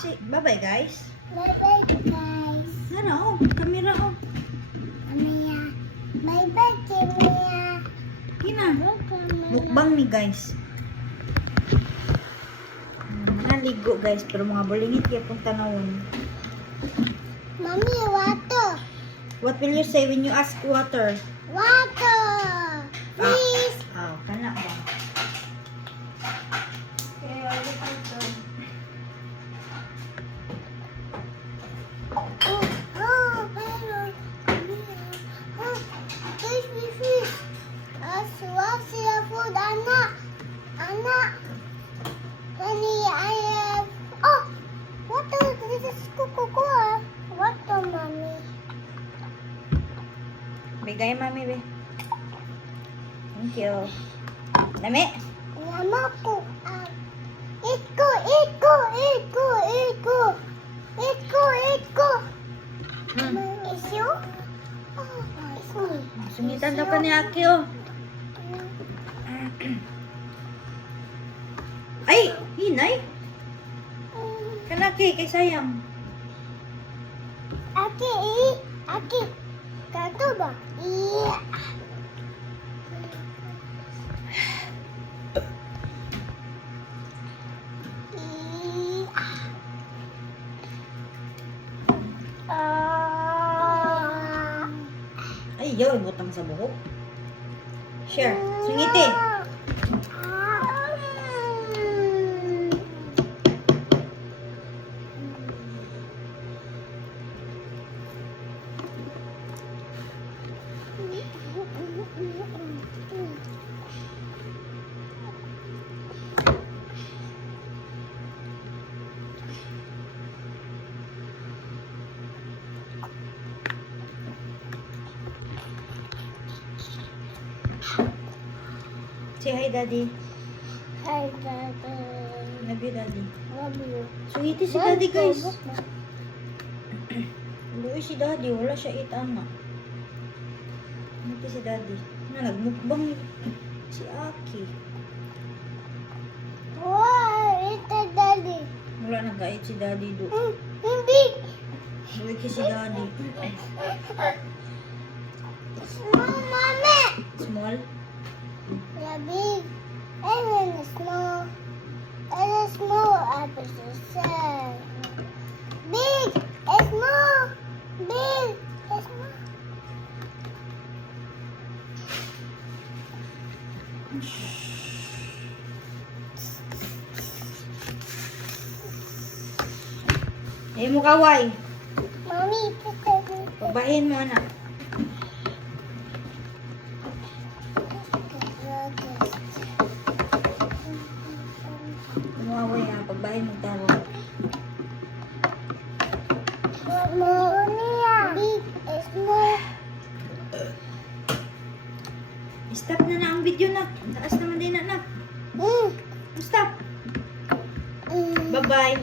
Say, bye-bye, guys. Bye-bye, guys. Ano, kamera, oh. Mia. Bye-bye, Mia. Kina. Mukbang ni, guys. Naligo, guys. Pero mga bulingit kaya pong tanawon. Mommy, water. What will you say when you ask water? Water. Please. Kana ba? Okay, I'll get ito. Fish. What's your food, Anna? Anna. Honey, I have. Oh, water. This is Coca-Cola. Water, mommy. Bigay, mami, be. Thank you. Dami. Mama ko. Iko. Is you? Oh, it's me. Sungitan daw ka ni Aki, oh. Ay, hinay. Kanaki, kay sayang. Aki. Kato ba? Iya. Ay, yaw, ibutang sa buhok. Share. Sungiti. Say hi, Daddy. Hi, Daddy. Love you, Daddy. Love you. Sungiti si Daddy, guys. Luwi si Daddy. Wala siya itama. Sungiti si Daddy. Nagmukbang si Aki. Wow, it's a Daddy. Wala nag-ait si Daddy do. Hindi. Luwi ki si Daddy. Small, mommy. Small? Yeah, big. And then small. And then small episode. Big. And small. Big. And small. Eh mo kaway. Mommy, Pabahin mo, anak. Kumaway ha. Pagbahin mo taro. Big. And small. Stop na ang video na. Taas naman din na. Stop. Bye-bye.